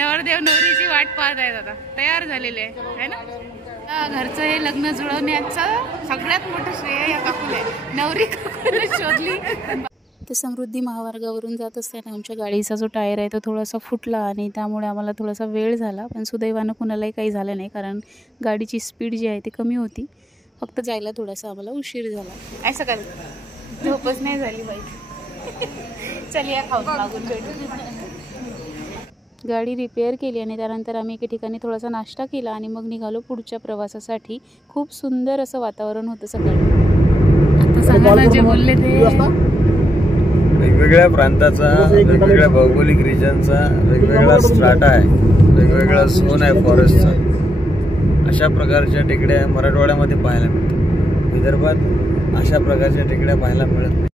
नवरदेव नवरीची वाट पाहत आहेत, आता तयार झालेले आहे ना. घरचं हे लग्न जुळवण्याचं सगळ्यात मोठं श्रेय या काकूला आहे. नवरी काकूला शोधली. तर समृद्धी महामार्गावरून जात असताना आमच्या गाडीचा जो टायर आहे तो थोडासा फुटला आणि त्यामुळे आम्हाला थोडासा वेळ झाला. पण सुदैवानं कुणालाही काही झालं नाही, कारण गाडीची स्पीड जी आहे ती कमी होती. फक्त जायला थोडासा आम्हाला उशीर झाला. असं काय झोपच नाही झाली बाई. चल या खाऊ मागून भेटू. गाडी रिपेअर केली आणि त्यानंतर आम्ही एके ठिकाणी थोडासा नाश्ता केला आणि मग निघालो पुढच्या प्रवासासाठी. खूप सुंदर असं वातावरण होतं सकाळी. आता सांगायला जे बोलले ते वेगवेगळ्या प्रांताचा, वेगवेगळ्या भौगोलिक रिजनचा वेगवेगळा स्ट्राटा आहे, वेगवेगळा झोन आहे फॉरेस्टचा. अशा प्रकारच्या टेकड्या मराठवाड्यामध्ये पाहायला मिळतात. विदर्भात अशा प्रकारच्या टेकड्या पाहायला मिळत नाही.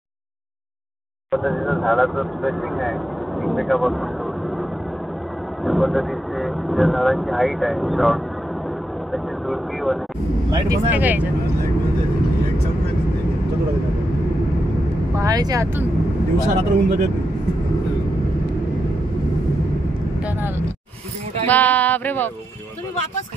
पद्धतीचं झाडाचं स्पेसिंग आहे एकमेकापासून दूर. त्या पद्धतीचे त्या झाडांची हाईट आहे शॉर्ट, त्याची दुर्बी पहाडच्या आतून दिवसा-रात्र होऊन जाते. बाप रे बाप. तुम्ही वापस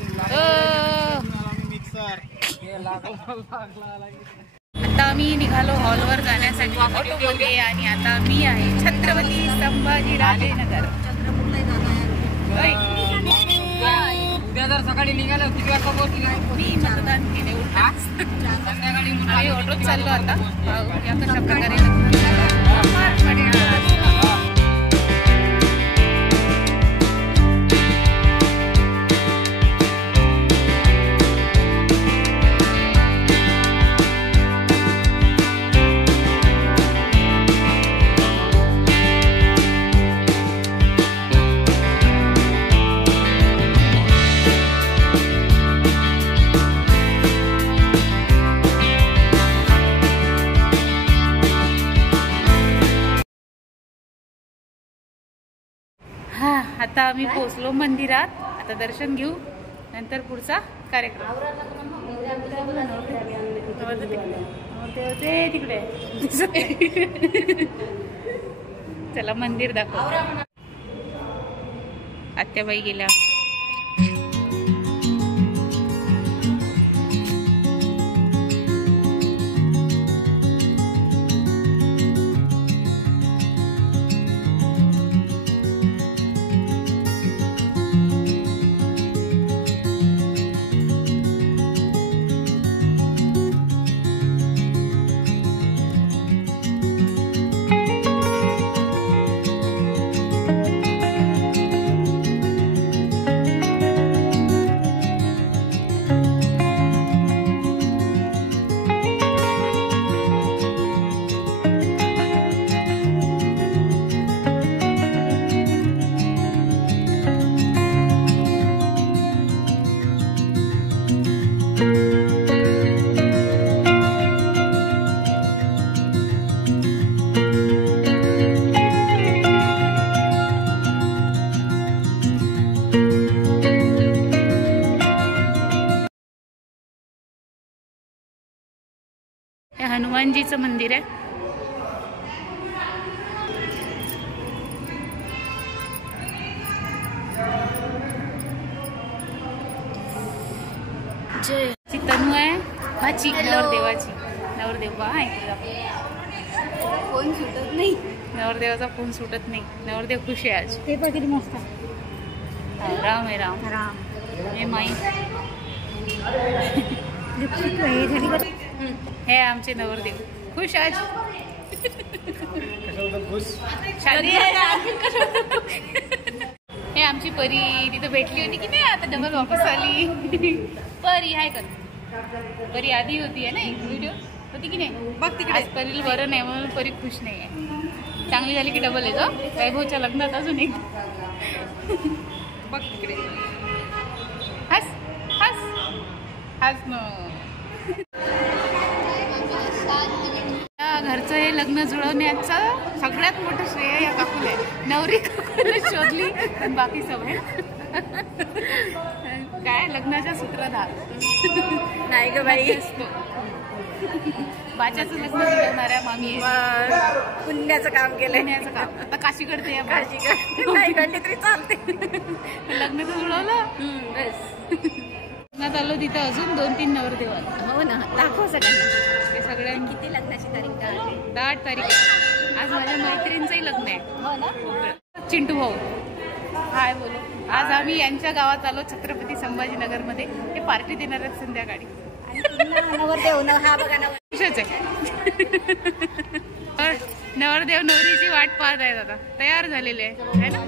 आता आम्ही निघालो हॉलवर जाण्यासाठी ऑटोमध्ये आणि आता मी आहे छत्रपती संभाजीराजेनगर. उद्या जर सकाळी निघालं किती वाजता पोहोचली? मी मतदान केले. आम्ही ऑटोत चाललो आता. कशा प्रकारे आता आम्ही पोहोचलो मंदिरात. आता दर्शन घेऊ, नंतर पुढचा कार्यक्रम. तिकडे चला मंदिर दाखव. आत्याबाई गेल्या. हे हनुमानजीचं मंदिर आहे. जय तनू आहे भाची नवरदेवाची. नवरदेव बा फोन सुटत नाही. नवरदेवाचा फोन सुटत नाही. नवरदेव खुश आहे आज. ते पण किती मस्त. राम आहे राम राम हे माई. हे आमचे नवरदेव खुश आज. हे आमची परी तिथं भेटली होती की नाही, आता डबल वापस आली. परी आहे का? परी आधी होती आहे ना, एक व्हिडिओ होती की नाही. बघ तिकडे परीला बरं नाही म्हणून परी खुश नाही आहे. चांगली झाली की डबल आहे ग. वैभवच्या लग्नात अजून एक. बघ तिकडे हस हस हस न. घरचं हे लग्न जुळवण्याचं सगळ्यात मोठं श्रेय या काकूला आहे. नवरी काकूला शोधली पण बाकी सगळे काय लग्नाच्या सूत्रधार नाही ग बाई असतो. बाच्याचं लग्न जुळवणाऱ्या मामी आहे. पुण्याचं काम केलं. पुण्याचं काम आता काशी करते या काशी नाही घडली तरी चालते. लग्न तर जुळवलं. लग्नात आलो तिथं अजून 2-3 नवरदेव आले. हो ना, दाखव सगळ्यांना. ते सगळ्यांनी किती लग्नाची तारीख आहे? 8 तारीख आहे. आज माझ्या मैत्रिणीचंही लग्न आहे. हो ना. चिंटू भाऊ हाय बोलो. आज आम्ही यांच्या गावात आलो छत्रपती संभाजीनगर मध्ये. ते पार्टी देणार आहेत संध्याकाळी. नवरदेव न हा बघा नवर आहे. नवरदेव नवरीची वाट पाहत आहेत आता. तयार झालेले आहे ना.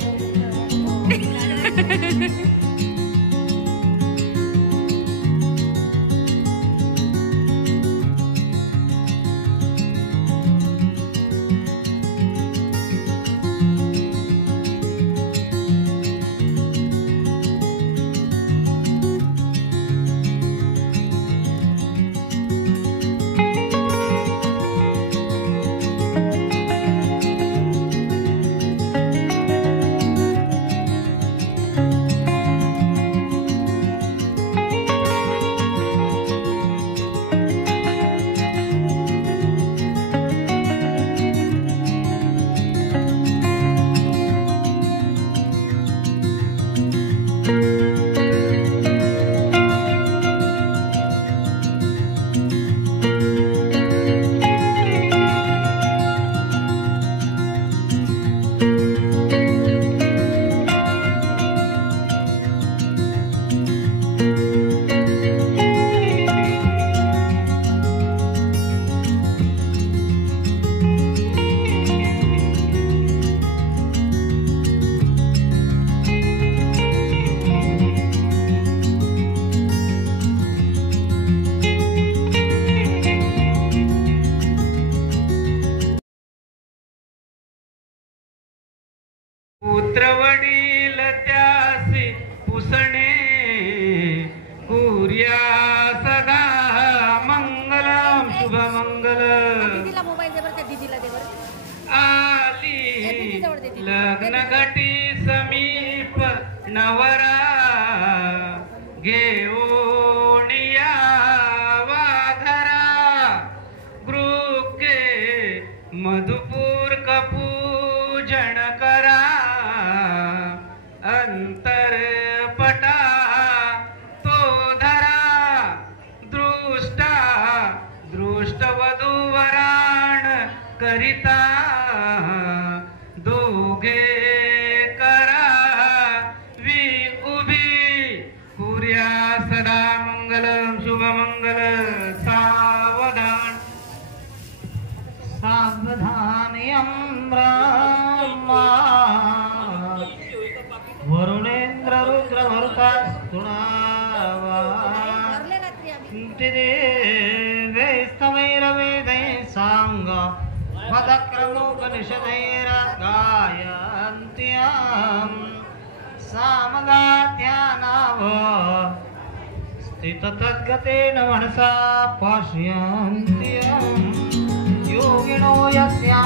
पुत्रवडील त्यासी पुसणे कुर्या सदा मंगलम शुभ मंगल. दीदीला मोबाईल दे बरं, त्या दीदीला दे बरं. आली लग्न घटी समीप नवरा घेऊन यावा घरा. गृके मधुपूर कपूजन करा. अंतर पटा तो धरा. दृष्टा दृष्ट वधूवराण करिता. दोघे करा वि उभी कुर्या सदा मंगलम शुभ मंगल. सावधान सावधानयं ब्रह्मा वरुणेन्द्र रुद्र मरुतास्तुणावा. वेस्तमैरवेदै सांग पदक्रमोपनिषदैर्गायन्त्यं सामगात्यानाव स्थिततद्गतेन मनसा पश्यन्त्यं योगिनो यस्या.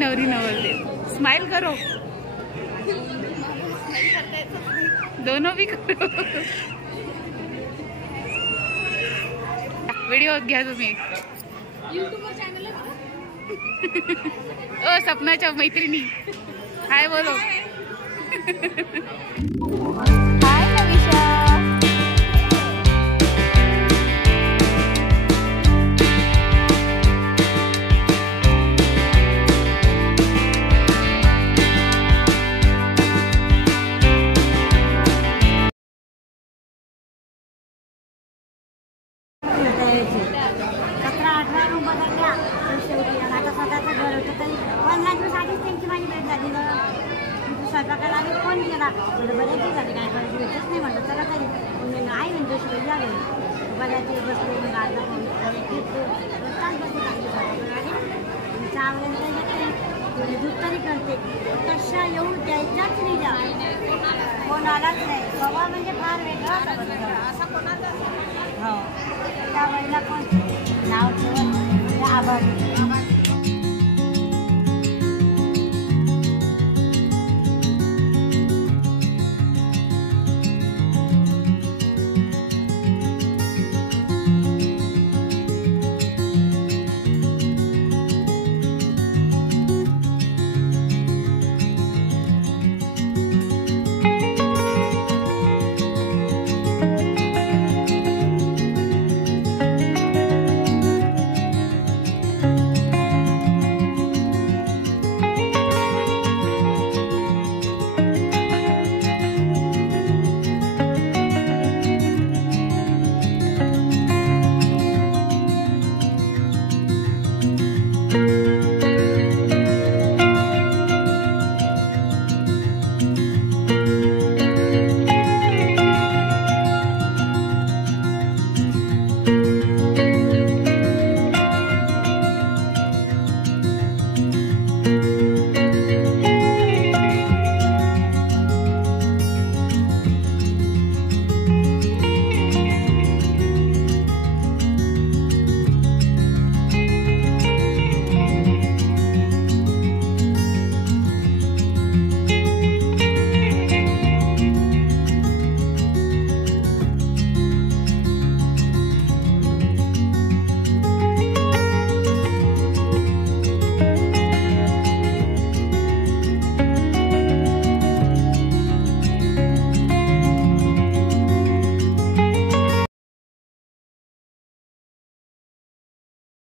नवरी नवरदेव स्माइल करो. दोनों भी करो. व्हिडिओ घ्या तुम्ही. ओ सपनाच्या मैत्रिणी हाय बोलो. हाय नविशा. नाही वेळ झाली ना स्वयंपाकाला आम्ही फोन केला बऱ्याच झाले काय करायचं भेटच नाही म्हटलं चला तरी आहे म्हणजे शिवाय झालं बऱ्याच बसले मग अर्धा फोन घेतलो तास बसले चावल्यानंतर घेतले दूध तरी करते तशा येऊन द्यायच्याच नाही द्या फोन आलाच नाही स्वभाव म्हणजे फार वेगळा असा कोणाचा हो त्या वेळेला पण नाव ठेवून आभारी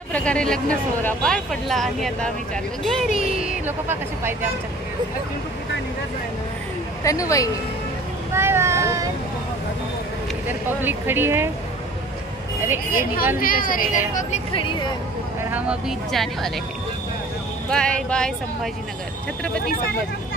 प्रकारे लग्न सोहळा पार पडला आणि आता आम्ही चाललो घरी. लोक पा कसे पाहिजे आमच्या तनुबाई. Bye bye. इधर पब्लिक खड़ी है. अरे ये निकाल पब्लिक खड़ी है और हम अभी जाने वाले हैं. Bye bye Sambhajinagar, Chhatrapati Sambhaji.